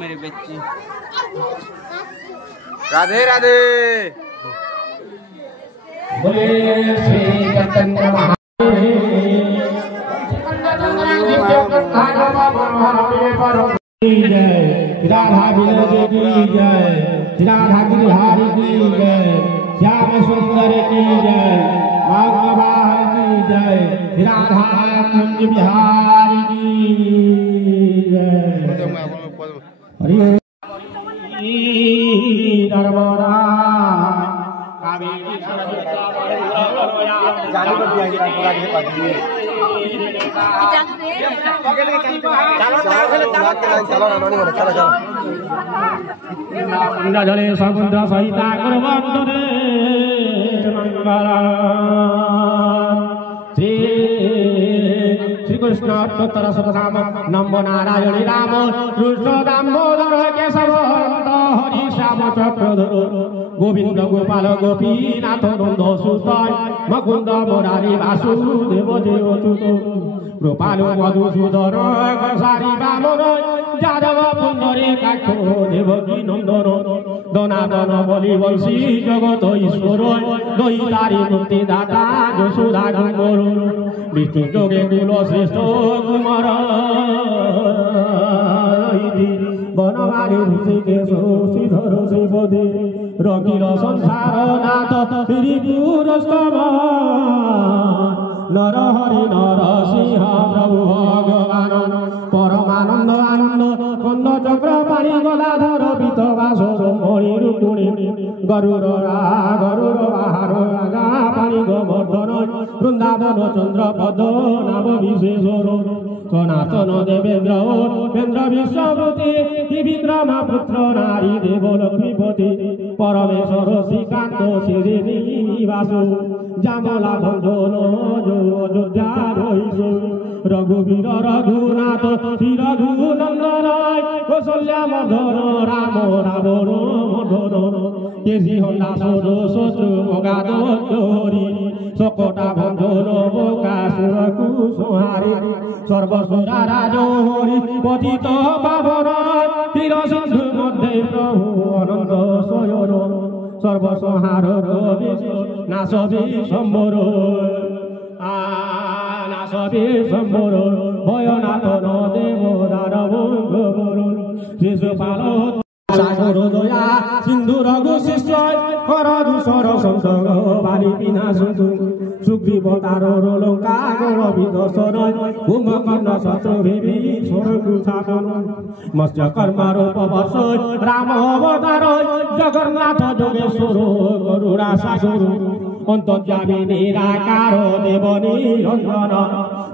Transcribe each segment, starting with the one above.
मेरे बच्चे राधे राधे बोले श्री चैतन्य राधा विनोद की जय, राधा गिरिधारी की जय, श्याम सुंदर की जय, माघवाह की जय, राधा कुंज बिहारी की जय। हरि नर्मदा कावेरी जले समुद्र सहिता कुर्वन्तु श्री कृष्ण अष्टोत्तर शतनाम नमो नारायण राम कृष्ण दामोदर केशव हरि श्याम चक्रधर गोविंद गोपाल गोपीनाथ नंद सुतय मुकुंद मुरारी वासुदेव देवच्युत कृपालु मधुसूदन कसारी वामन यादव पुंडरीकाक्ष देवकी नंदन दनादन बलि वंशी जगत ईश्वर दयितारी मुक्तिदाता यशोदा कुमार विष्णु जोगे कुल श्रेष्ठ कुमार बनवारी ऋषिकेश श्रीधर श्रीपदे रखिल संसार नाथ श्रीपुरस्तम नर हरि नरसिंह प्रभु भगवान परमानंद आनंद कंद चक्र पाणी गलाधर पीतवासर मणि रुक्मिणी गरुड़ बाहार राजा पाणी गोवर्धन वृंदावन चंद्रपद नाम विशेषर सनातन देवेन्द्र वेन्द्र विश्वपति विक्रम पुत्र नारी देव लक्ष्मीपति परमेश्वर श्रीकांत श्रीनिवास जामला भंजन अयोध्या रहीश रघुवीर रघुनाथ श्री रघुनंदन कौशल्या मर्दन राम रावण मर्दन केजी हंडा शत्रु मगादरी सकटा भंजन बकासुर कुसंहारी सर्वसुरा राजहरि पतित पावन तीर सिंधु मध्ये प्रभु अनंत शयन सर्वसंहार नाश विशंबर नाश विशंबर भयनाथ न देव दानव शिशुपाल सागर दया सिंधु रघु शिष्य कर दूषर संसर्ग बाली विनाश सुग्रीव तारर लंका गण विदर्शन कुंभकर्ण शत्रु भेदी स्वर्ग स्थापन मत्स्य कर्म रूप वर्ष राम अवतार जगन्नाथ जोगेश्वर गरुड़ा सागर अंतर्यामी निराकार देव निरंजन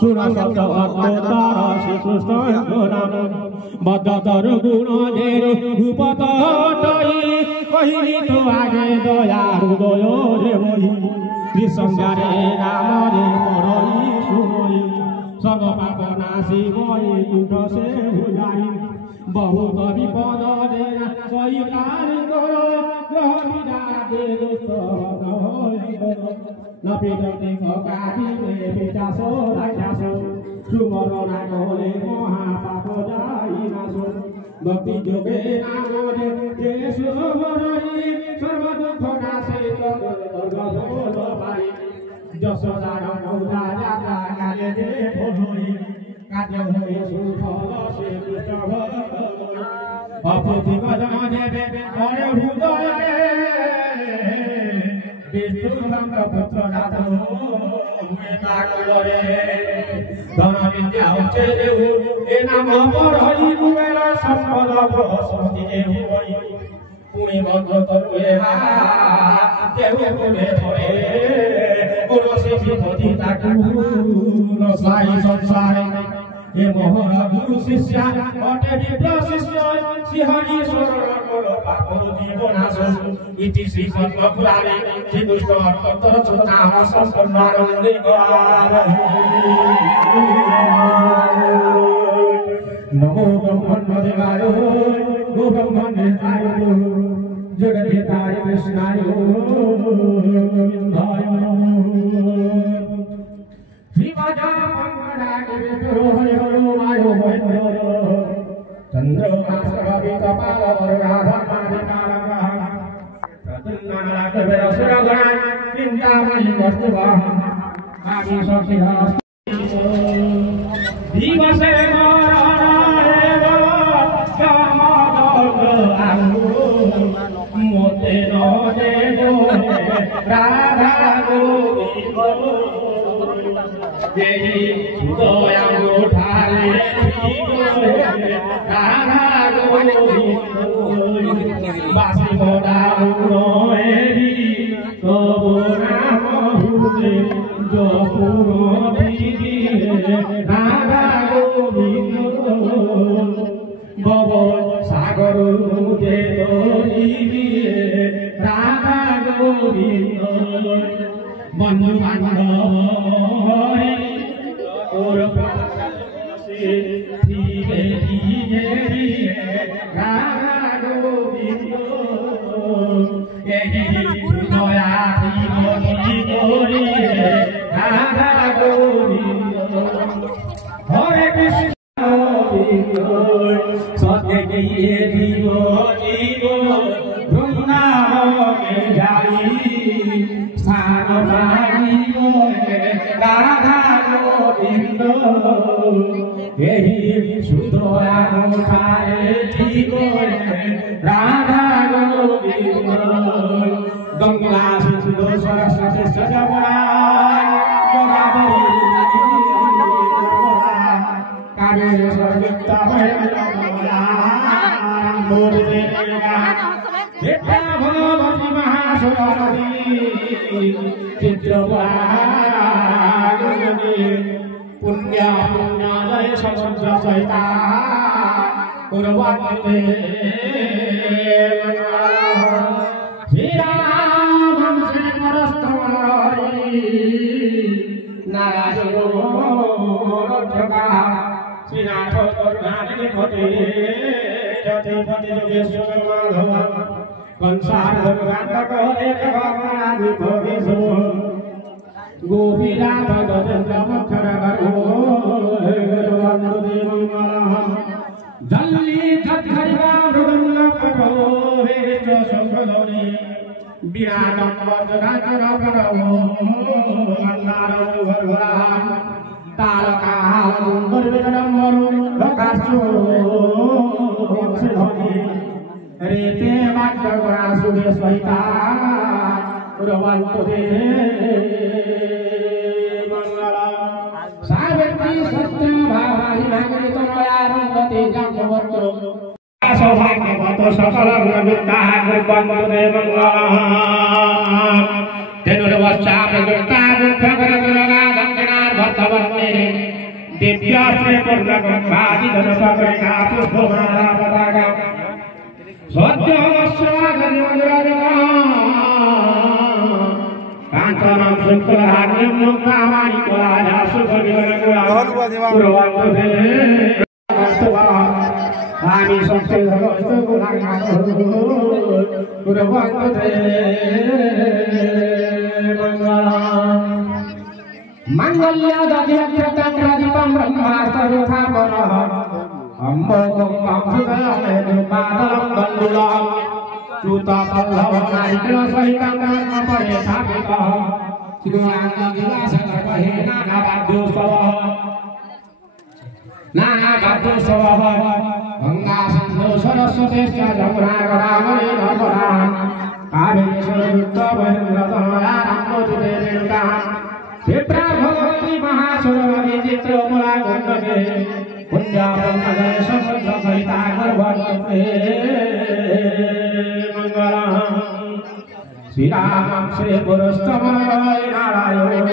सुर शब्द अद्भुतर श्रीकृष्ण नाम बद्धतर गुण जेरु रूपत कहिनी तो आगे दया हृदय रे मोहि त्रिसंगारे राम रे मरई सुमई सर्व पाप नाशी गई कुंठ से भुलाई बहुत विपद दे सहितारि करो ग्रह विदाते दुष्ट न पीड़ते ककादि में पिचास राक्षस सुमरणा कले महापाप जाई नाश भक्ति जोगे नाम रे सुमरई सर्व दुख नाशे स्वर्ग भोग पाई যশোদার নৌকা যাত্রা কালে যে ফলই কাজে হয়ে সুফল শ্রীকৃষ্ণ অপ্রতিম জন দেবে পরে হৃদয়ে বিষ্ণু পুত্র নাথ ধন বিদ্যা হচ্ছে দেউ এ নাম পড়াই কুবের সম্পদ বসতি দেউ পুনি বন্ধ করবে দেউ বলে ধরে কোন সে বিপত্তি তাকু নসাই সংসারে এ মোহন গুরু শিষ্য অটে বিপ্র শিষ্য শ্রীহরি শরণ কর পাপর জীবনাশ ইতি শ্রী পদ্মপুরাণে শ্রীকৃষ্ণ অর্থতর নাম সম্পন্ন আনন্দে নমো ব্রহ্মণদেবায় গো ব্রহ্মণেতায় জগদ্ধাতায় কৃষ্ণায় গোবিন্দায় নমঃ শ্রীবাজা মঙ্গলাকে বিষ্ণু হরে হরে মায়ো হরে চন্দ্রমাসভাবি কপাল বররাধমাদি কালগ্রহ প্রতুন্ননাকে বেরসুরগণ চিন্তামণি বস্তুবা আমি সখিধা দিবসে মোতে নদে রাধা গোবিন্দ যেই সুদয়াম ঠারে রাধা গোবিন্দ বাসি মোরা উড়েরি তবু নাম হুজে জপুর দিদি রাধা গোবিন্দ বব সাগর মুদে তরিবি রাধা গোবিন্দ বন্ধু বান্ধব ওর ধীরে ধীরে রাধা গোবিন্দ এই দয়া জীবনী করি রাধা গোবিন্দ হরে কৃষ্ণ সত্যে গিয়ে জীব জীব বৃন্দাবনে যাই স্থান পাইব রাধা গোবিন্দ এই সুদয়া মুখারে জীব রাধা গোবিন্দ গঙ্গা সিন্ধু সরস্বতী সজবরা কাবেরী সর্বত্তা ভগবতী মহাসরস্বতী চিত্রবাগী পুণ্য পুণ্যদয় সমুদ্র সহিতা কুর্বন্তে শ্রীরাম শ্রী পরস্তমরি নারায়ণ রক্ষকা শ্রীনাথ করুণানিধি পতি যতিপতি যোগেশ্বর মাধব कंसार भगवान को एक भगवान भोगेशो गोपीरा भगवत मकर गरो गुरुवंदे मंगलम जल्ली धरिवा मृदंग पठो हे जो संगलोनी बिराजम वर्धनाचर प्रभो मंदार भरभरा तारका दुर्विदम मरु लोकासो धनी रेते मात्र सुदे सहिता पुरवंतु मंगला सावित्री सत्य भावानि भागवत मयारुगति जगवतो सौभाग्यवत सकल गुणविद्या कृपवंतु मंगला धनुर्वश्चा प्रयुक्ता मुख्यकरदुर्गा दक्षिणार भक्तवर्णे दिव्यास्त्रे पूर्णगंगादि धनुषकरिका पुष्पमाला पताका कांचनम शुक्लाग्निम मुक्तामानि कुलाया सुभविवरकुला आमी संस्ते भगवतो कुलागातो पुरवंतु मंगल्य दधियक्षतं प्रदीपं ब्रह्मास्तरुथापरः अम्बोगं वासुदेवं पादलं बन्धुलं चूतपल्लवं नारिकेल सहितं कर्मपरे स्थापितः श्रीरामदिवासगर्भे नानाभद्रोत्सवः गङ्गासिन्धु सरस्वतीश्च जमुनागरामणि नर्मदा कावेरी सरयुक्तमहेन्द्रतनया नमोऽस्तुते रेणुका क्षेत्रा भगवती महासुरवती चित्रमूला गंडके पुण्यापन्नगरे समुद्र सहिता गर्भवते मंगलम् श्री राम श्री पुरुषोत्तमाय नारायण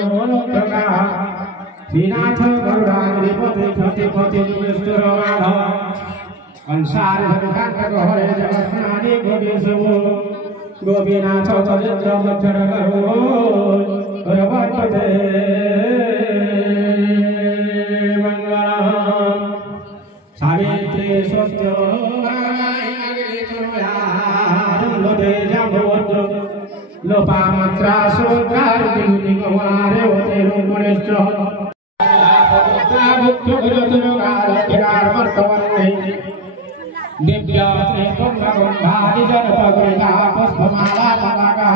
श्रीनाथ गरुडाधिपति पति विष्णु माधव कंसार हरिकांत हरे जगन्नाथ गोविंद गोपीनाथ तजेन्द्र लक्षण करो रवते मंगलम् सावित्री सत्यवाहिनी लोपामत्रा सोद्रार्ति कुमारे होते रूपनेश्च मुख्य गुरुतुरगार वर्तवन्ने दिव्यास्त्रे पुण्यगुम्भादि जनपगृता पुष्पमाला पताका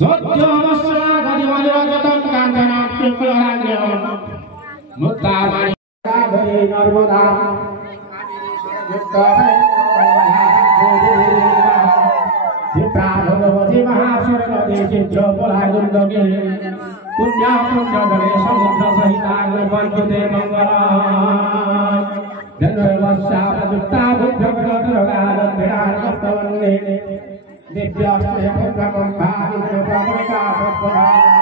सत्यमस्वादधिमयोजतं काञ्चनं शुक्लान्यं मुक्तामणि भरे नर्मदा चित्रा भगवती महासुरवती चित्रमूला गंडके पुण्यापन्नगरे समुद्र सहिता गर्भवते मंगलम् धनुर्वस्यापयुक्ता बुद्धगरुडगारद्भिरार्गस्तवन्ने दिव्यास्त्रे पुण्यगुम्भादिप्रमुखा पुष्पमाला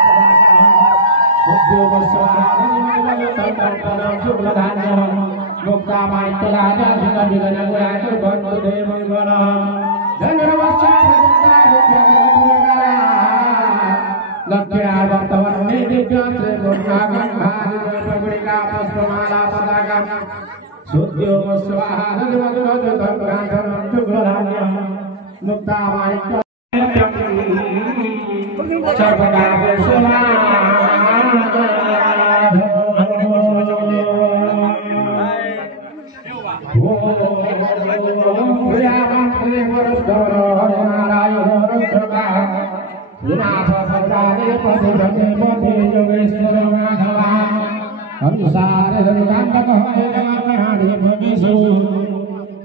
उद्योगस्वाहादिमयोजनं शुक्लधान्यं मुक्तामाणिक्यराजा सुखविगणगुणाकुर्वन्ते मंगलम् धनुर्वस्यापयुक्ता लक्ष्यावर्तवन्ने दिव्यास्त्रे पुण्यगुम्भादिप्रमुखा पुष्पमाला पताका सुद्योगस्वाहादिमयोजनं शुक्लधान्यं मुक्तामाणिक्यराजा सर्वकार्येषु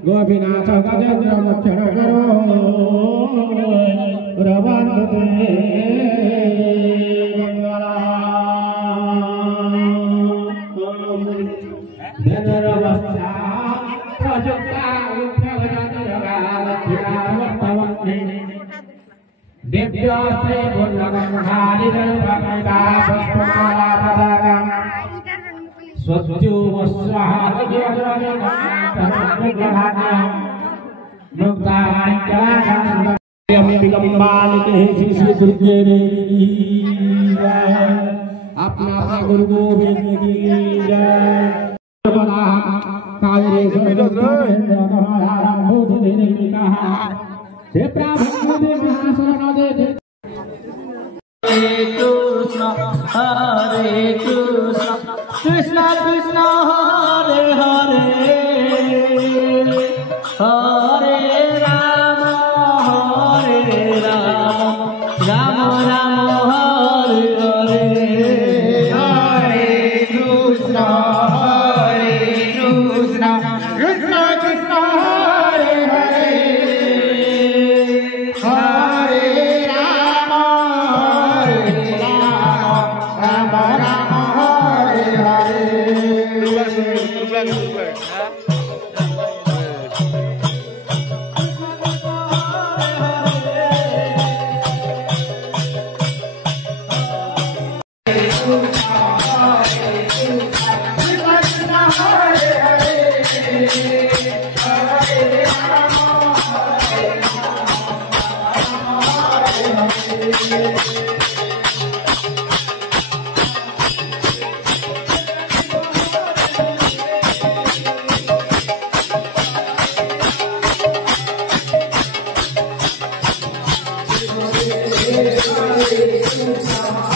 गोपीनाथ गजेन्द्र लक्षण करो रवन्ते दिव्यास्त्रे पुण्यगुम्भादिप्रमुखा पुष्पमाला पताका अपना गुरु गोविंद की Hare Krishna, Krishna Krishna, Hare Hare, Hare Rama, Rama Rama, Hare Hare, Hare Krishna, Krishna Krishna, Hare Hare, Hare Rama, Rama Rama, Hare Hare. Hare Krishna.